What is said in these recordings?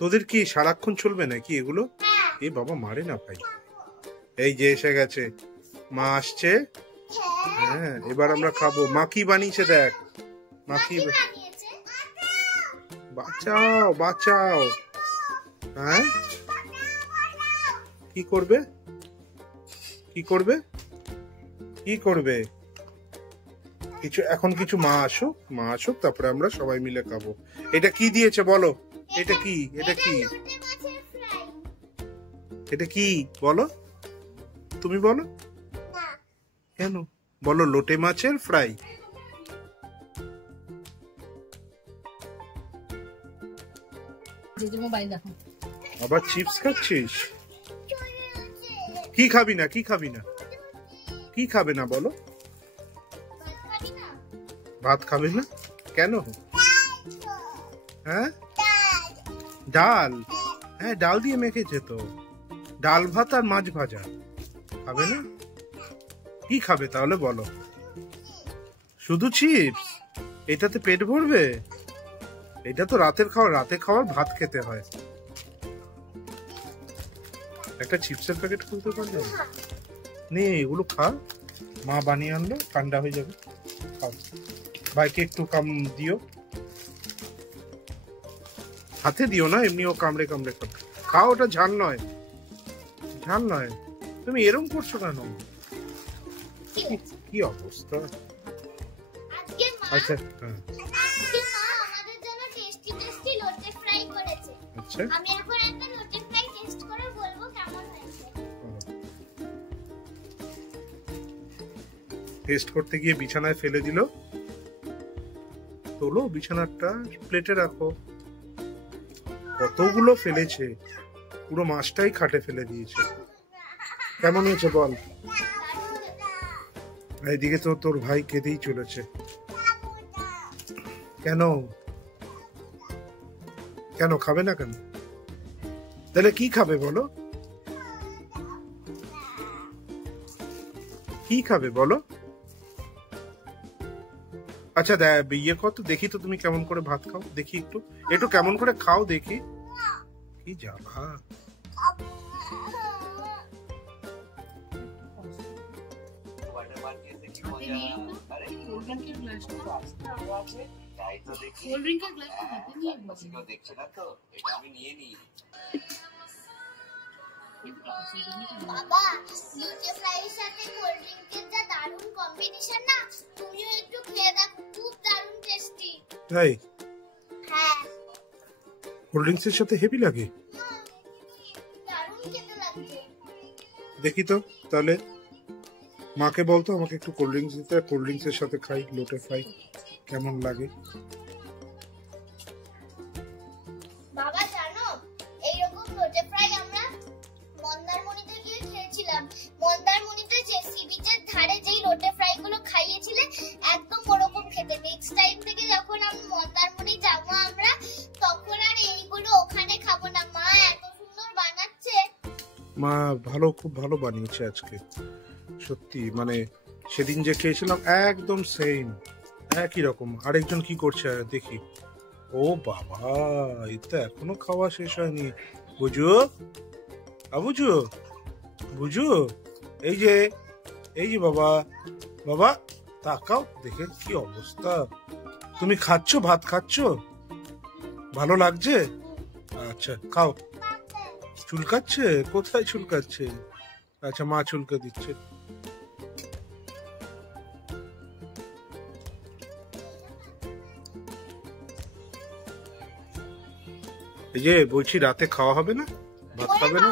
তোদের কি সারাক্ষণ চলবে নাকি এগুলো? এ বাবা মারে না ভাই। এই যে এসে গেছে, মা আসছে। হ্যাঁ এবার আমরা খাবো। মা কি বানিয়েছে দেখ, মা কি বাঁচাও বাঁচাও। হ্যাঁ কি করবে, কি করবে, কি করবে? কিছু এখন কিছু মা আসুক তারপরে আমরা সবাই মিলে খাবো। এটা কি দিয়েছে বলো? এটা কি, এটা কি, এটা কি বলো, তুমি বলো। কেন বলো? লোটে মাছের ফ্রাই। আবার চিপস খাচ্ছিস? কি খাবি না, কি খাবি না, কি খাবে না বলো? ভাত খাবে না কেন? হ্যাঁ ডাল, হ্যাঁ ডাল দিয়ে মেখেছে তো, ডাল ভাত আর মাছ ভাজা। খাবে না? কি খাবে তাহলে বলো? শুধু চিপস? এটাতে পেট ভরবে? এটা তো রাতের খাওয়া, রাতে খাওয়ার ভাত খেতে হয়। একটা চিপসের প্যাকেট খুলতে পারবে? নে এগুলো খা, মা বানিয়ে আনলো, ঠান্ডা হয়ে যাবে। খাও, ভাইকে একটু কাম দিও, হাতে দিও না, এমনিও কামড়ে কামড়ে খাও। ওটা ঝাল নয়, ঝাল নয়। তুমি এরকম করছো কেন? কি অবস্থা। আচ্ছা হ্যাঁ আচ্ছা টেস্ট করতে গিয়ে বিছানায় ফেলে দিল। তোলো বিছানাটা, প্লেটে রাখো। কতগুলো ফেলেছে, পুরো মাছটাই খাটে ফেলে দিয়েছে। কেমন হয়েছে বল? এইদিকে তো তোর ভাই কেঁদেই চলেছে। কেন, কেন খাবে না কেন? তাহলে কি খাবে বলো? কি খাবে বলো? আচ্ছা ইয়ে কত দেখি তো, তুমি কেমন করে ভাত খাও দেখি, একটু একটু কেমন করে খাও দেখি। কি জ্বালা। বাবা লুচি ফ্রাইয়ের সাথে কোল্ড ড্রিঙ্কের যা দারুণ কম্বিনেশন না, তুমিও একটু খেয়ে দেখো, খুব দারুণ টেস্টি। তাই? হ্যাঁ কোল্ড ড্রিঙ্কসের সাথে হেভি লাগে, দারুণ খেতে লাগছে। দেখি তো তাহলে মাকে বলতো আমাকে একটু কোল্ড ড্রিঙ্কস দিতে, কোল্ড ড্রিঙ্কসের সাথে খাই লোটে ফ্রাই, কেমন লাগে। বাবা জানো এইরকম লোটে ফ্রাই আমরা মন্দারমণিতে গিয়ে খেয়েছিলাম। মন্দারমণিতে যে সি বিচের ধারে যেই লোটে ফ্রাই গুলো খাইয়েছিলে একদম ওরকম খেতে। নেক্সট টাইম থেকে যখন আমি মন্দারমণি যাবো আমরা, তখন আর এইগুলো ওখানে খাবো না। মা এত সুন্দর বানাচ্ছে। মা ভালো, খুব ভালো বানিয়েছে আজকে সত্যি। মানে সেদিন যে খেয়েছিলাম একদম সেম, একই রকম। আরেকজন কি করছে দেখি। ও বাবা, এটা এখনো খাওয়া শেষ হয়নি। বুঝু, বুঝু, বুঝু, এই যে, এই যে বাবা, বাবা তাকাও দেখে কি অবস্থা। তুমি খাচ্ছো, ভাত খাচ্ছো, ভালো লাগছে? আচ্ছা খাও। চুলকাচ্ছে? কোথায় চুলকাচ্ছে? আচ্ছা মা চুলকে দিচ্ছে। এই যে বলছি রাতে খাওয়া হবে না, ভাত খাবে না?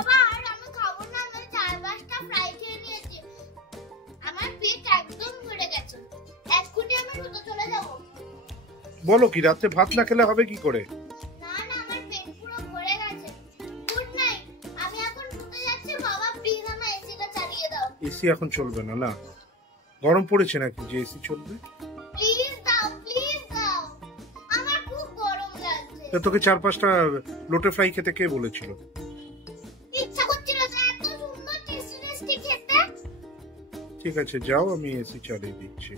বলো কি, রাতে ভাত না খেলে হবে কি করে? এসি এখন চলবে না, না গরম পড়েছে নাকি যে এসি চলবে? তোকে 4-5টা লোটে ফ্রাই খেতে কে বলেছিল? ঠিক আছে যাও, আমি এসি চালিয়ে দিচ্ছি।